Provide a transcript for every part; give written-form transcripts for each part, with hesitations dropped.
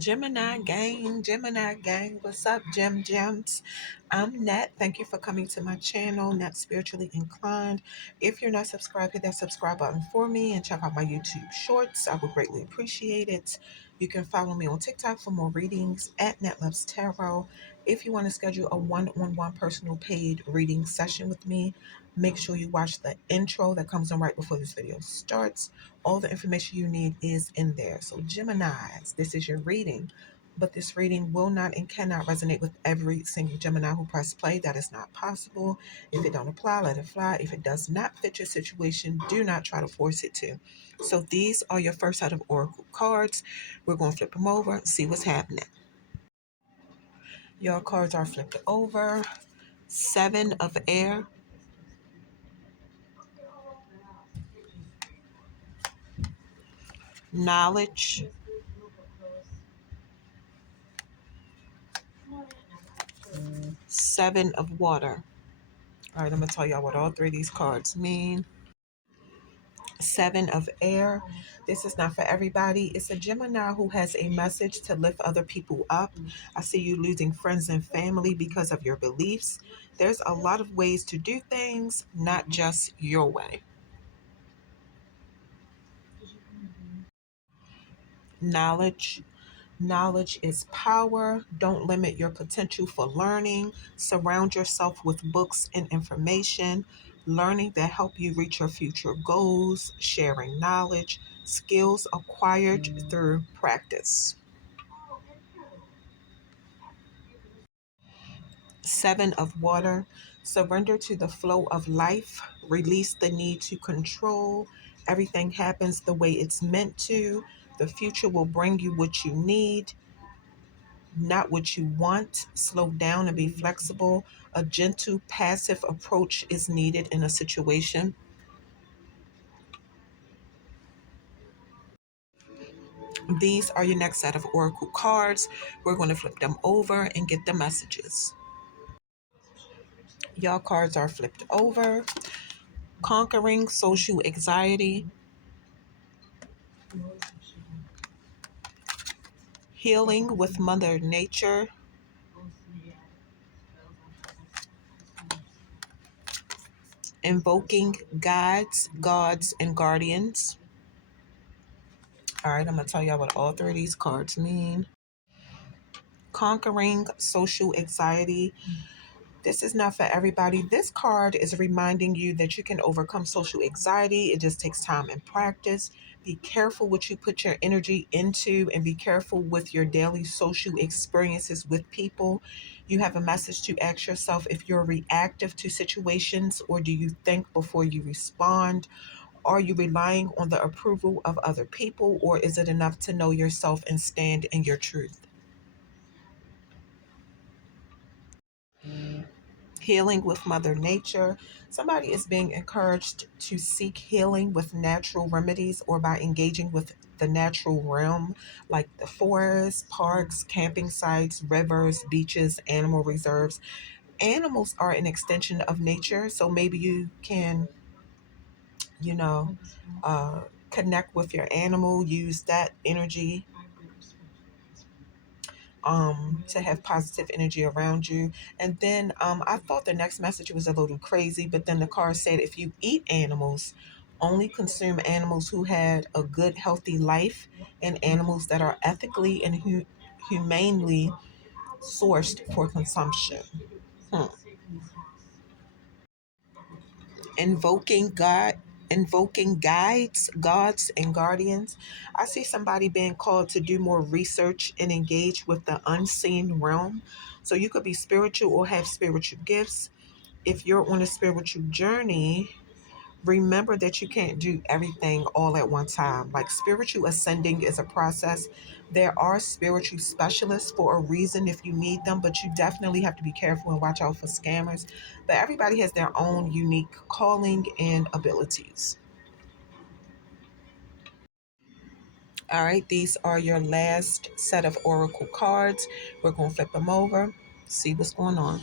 Gemini gang, what's up, Gems? I'm Net. Thank you for coming to my channel, Net Spiritually Inclined. If you're not subscribed, hit that subscribe button for me and check out my YouTube shorts. I would greatly appreciate it. You can follow me on TikTok for more readings at Loves Tarot. If you want to schedule a one-on-one personal paid reading session with me, make sure you watch the intro that comes on right before this video starts. All the information you need is in there. So Geminis, this is your reading, but this reading will not and cannot resonate with every single Gemini who pressed play. That is not possible. If it don't apply, let it fly. If it does not fit your situation, do not try to force it to. So these are your first set of oracle cards. We're going to flip them over and see what's happening. Your cards are flipped over. 7 of air, knowledge, 7 of water. All right, I'm going to tell y'all what all 3 of these cards mean. 7 of air. This is not for everybody. It's a Gemini who has a message to lift other people up. I see you losing friends and family because of your beliefs. There's a lot of ways to do things, not just your way. Knowledge. Knowledge is power. Don't limit your potential for learning. Surround yourself with books and information. Learning that help you reach your future goals. Sharing knowledge. Skills acquired through practice. 7 of water. Surrender to the flow of life. Release the need to control. Everything happens the way it's meant to. The future will bring you what you need, not what you want. Slow down and be flexible. A gentle, passive approach is needed in a situation. These are your next set of oracle cards. We're going to flip them over and get the messages. Y'all cards are flipped over. Conquering social anxiety. Healing with Mother Nature. Invoking guides, gods, and guardians. All right, I'm going to tell y'all what all 3 of these cards mean. Conquering social anxiety. This is not for everybody. This card is reminding you that you can overcome social anxiety. It just takes time and practice. Be careful what you put your energy into, and be careful with your daily social experiences with people. You have a message to ask yourself if you're reactive to situations, or do you think before you respond? Are you relying on the approval of other people, or is it enough to know yourself and stand in your truth? Healing with Mother Nature. Somebody is being encouraged to seek healing with natural remedies or by engaging with the natural realm, like the forests, parks, camping sites, rivers, beaches, animal reserves. Animals are an extension of nature, so maybe you can, you know, uh, connect with your animal, use that energy to have positive energy around you. And then I thought the next message was a little crazy, but then the card said if you eat animals, Only consume animals who had a good, healthy life and animals that are ethically and humanely sourced for consumption. Hmm. Invoking God, invoking guides, gods, and guardians. I see somebody being called to do more research and engage with the unseen realm. So you could be spiritual or have spiritual gifts. If you're on a spiritual journey, remember that you can't do everything all at one time. Like spiritual ascending is a process. There are spiritual specialists for a reason if you need them, but you definitely have to be careful and watch out for scammers. But everybody has their own unique calling and abilities. All right, these are your last set of oracle cards. We're going to flip them over, see what's going on.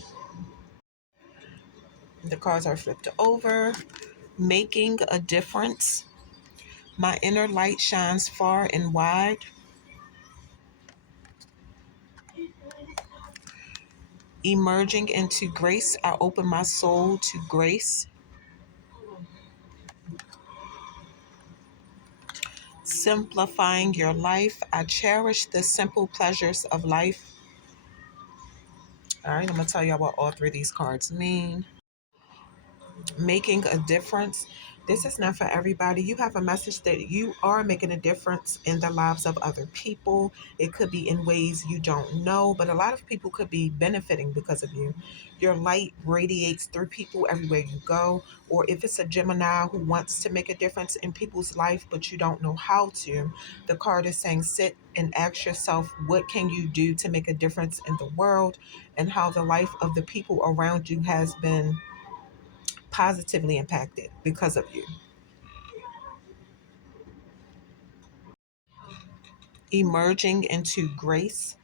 The cards are flipped over. Making a difference. My inner light shines far and wide. Emerging into grace, I open my soul to grace. Simplifying your life, I cherish the simple pleasures of life. All right, I'm going to tell y'all what all three of these cards mean. Making a difference. This is not for everybody. You have a message that you are making a difference in the lives of other people. It could be in ways you don't know, but a lot of people could be benefiting because of you. Your light radiates through people everywhere you go. Or if it's a Gemini who wants to make a difference in people's life, but you don't know how to, the card is saying sit and ask yourself, what can you do to make a difference in the world, and how the life of the people around you has been positively impacted because of you. Emerging into grace.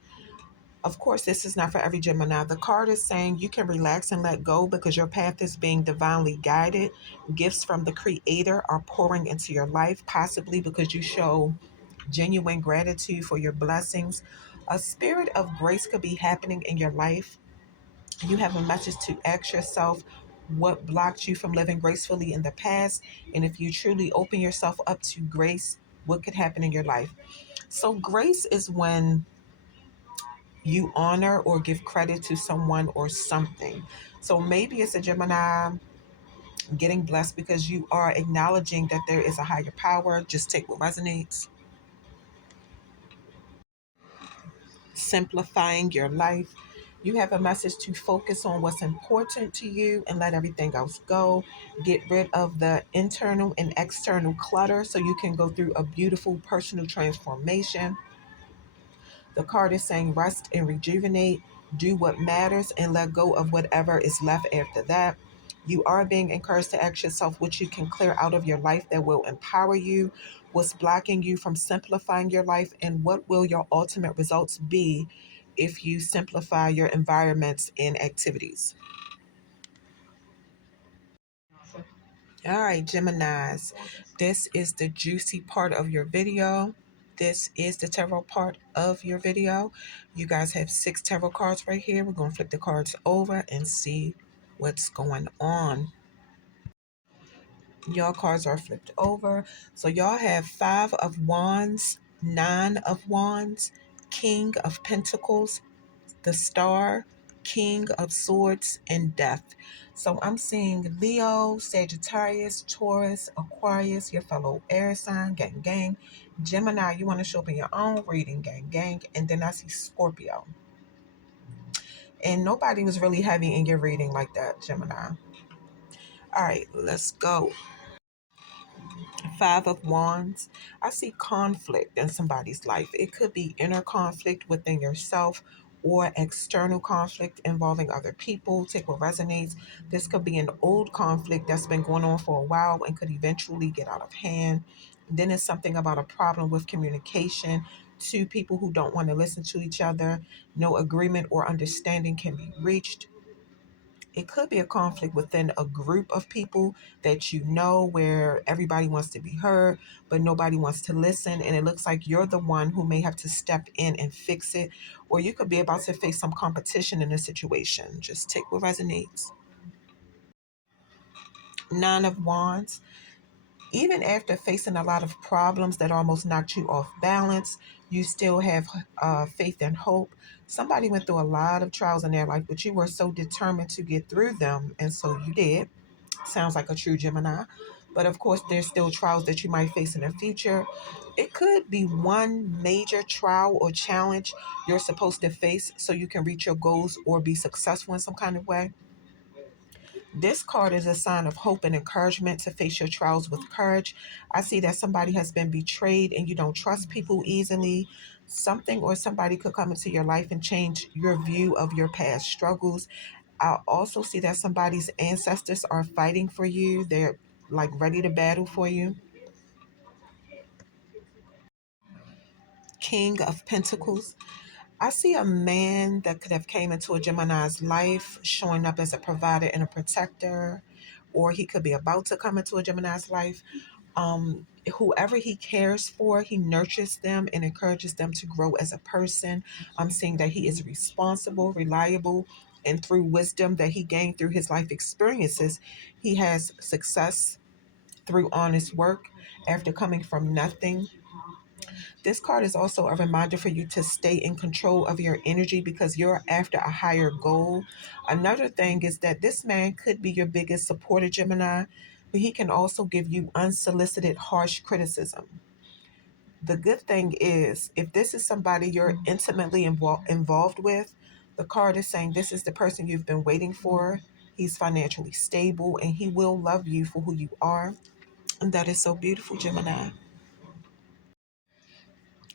Of course, this is not for every Gemini. The card is saying you can relax and let go because your path is being divinely guided. Gifts from the Creator are pouring into your life, possibly because you show genuine gratitude for your blessings. A spirit of grace could be happening in your life. You have a message to ask yourself what blocked you from living gracefully in the past. And if you truly open yourself up to grace, what could happen in your life? So, grace is when you honor or give credit to someone or something. So, maybe it's a Gemini getting blessed because you are acknowledging that there is a higher power. Just take what resonates. Simplifying your life. You have a message to focus on what's important to you and let everything else go. Get rid of the internal and external clutter so you can go through a beautiful personal transformation. The card is saying rest and rejuvenate, do what matters, and let go of whatever is left after that. You are being encouraged to ask yourself what you can clear out of your life that will empower you, what's blocking you from simplifying your life, and what will your ultimate results be if you simplify your environments and activities. All right, Geminis, this is the juicy part of your video. This is the tarot part of your video. You guys have 6 tarot cards right here. We're going to flip the cards over and see what's going on. Y'all cards are flipped over. So y'all have 5 of Wands, 9 of Wands, King of Pentacles, the Star, King of Swords, and Death. So I'm seeing Leo, Sagittarius, Taurus, Aquarius, your fellow air sign, gang, gang. Gemini, you want to show up in your own reading, gang, gang. And then I see Scorpio. And nobody was really heavy in your reading like that, Gemini. All right, let's go. 5 of Wands. I see conflict in somebody's life. It could be inner conflict within yourself or external conflict involving other people. Take what resonates. This could be an old conflict that's been going on for a while and could eventually get out of hand. Then it's something about a problem with communication. Two people who don't want to listen to each other. No agreement or understanding can be reached. It could be a conflict within a group of people that you know where everybody wants to be heard, but nobody wants to listen. And it looks like you're the one who may have to step in and fix it. Or you could be about to face some competition in a situation. Just take what resonates. 9 of Wands. Even after facing a lot of problems that almost knocked you off balance, you still have faith and hope. Somebody went through a lot of trials in their life, but you were so determined to get through them, and so you did. Sounds like a true Gemini. But of course, there's still trials that you might face in the future. It could be one major trial or challenge you're supposed to face so you can reach your goals or be successful in some kind of way. This card is a sign of hope and encouragement to face your trials with courage. I see that somebody has been betrayed and you don't trust people easily. Something or somebody could come into your life and change your view of your past struggles. I also see that somebody's ancestors are fighting for you. They're like ready to battle for you. King of Pentacles. I see a man that could have came into a Gemini's life, showing up as a provider and a protector, or he could be about to come into a Gemini's life. Whoever he cares for, he nurtures them and encourages them to grow as a person. I'm seeing that he is responsible, reliable, and through wisdom that he gained through his life experiences, he has success through honest work after coming from nothing. This card is also a reminder for you to stay in control of your energy because you're after a higher goal. Another thing is that this man could be your biggest supporter, Gemini, but he can also give you unsolicited, harsh criticism. The good thing is, if this is somebody you're intimately involved with, the card is saying this is the person you've been waiting for. He's financially stable and he will love you for who you are. And that is so beautiful, Gemini.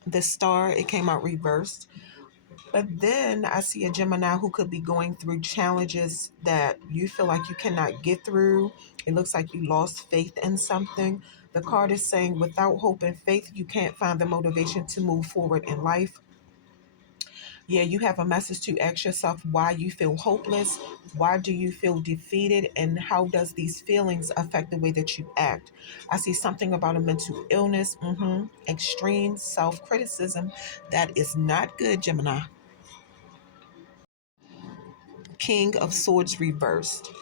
The star, it came out reversed. But then I see a Gemini who could be going through challenges that you feel like you cannot get through. It looks like you lost faith in something. The card is saying without hope and faith, you can't find the motivation to move forward in life. Yeah, you have a message to ask yourself why you feel hopeless, why do you feel defeated, and how does these feelings affect the way that you act. I see something about a mental illness, extreme self-criticism. That is not good, Gemini. King of Swords reversed.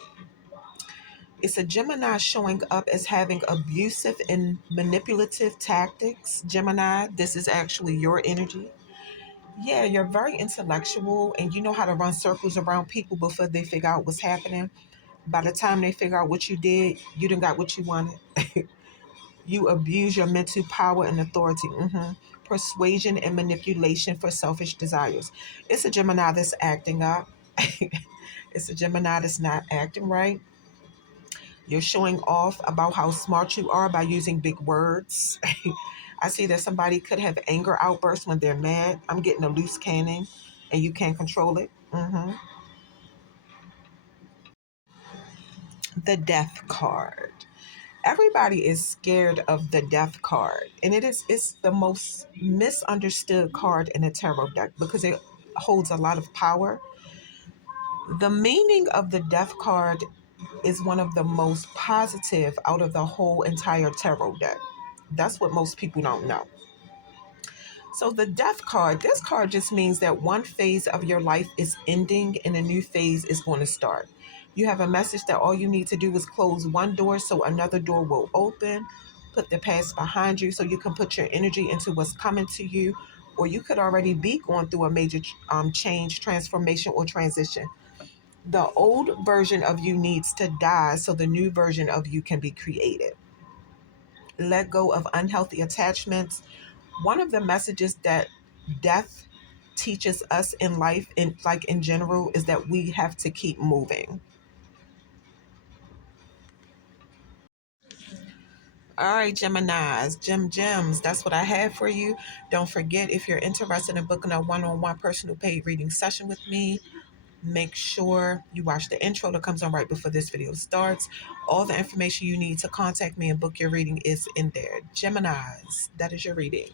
It's a Gemini showing up as having abusive and manipulative tactics. Gemini, this is actually your energy. Yeah, you're very intellectual and you know how to run circles around people before they figure out what's happening. By the time they figure out what you did, you done got what you wanted. You abuse your mental power and authority. Persuasion and manipulation for selfish desires. It's a Gemini that's acting up. It's a Gemini that's not acting right. You're showing off about how smart you are by using big words. I see that somebody could have anger outbursts when they're mad. I'm getting a loose cannon and you can't control it. The Death card. Everybody is scared of the Death card, and it's the most misunderstood card in a tarot deck because it holds a lot of power. The meaning of the Death card is one of the most positive out of the whole entire tarot deck. That's what most people don't know. So the Death card, this card just means that one phase of your life is ending and a new phase is going to start. You have a message that all you need to do is close one door so another door will open. Put the past behind you so you can put your energy into what's coming to you. Or you could already be going through a major change, transformation, or transition. The old version of you needs to die so the new version of you can be created. Let go of unhealthy attachments. One of the messages that death teaches us in life, in like in general, is that we have to keep moving. All right, Geminis, Gems, that's what I have for you. Don't forget, if you're interested in booking a one-on-one personal paid reading session with me, make sure you watch the intro that comes on right before this video starts. All the information you need to contact me and book your reading is in there. Geminis, that is your reading.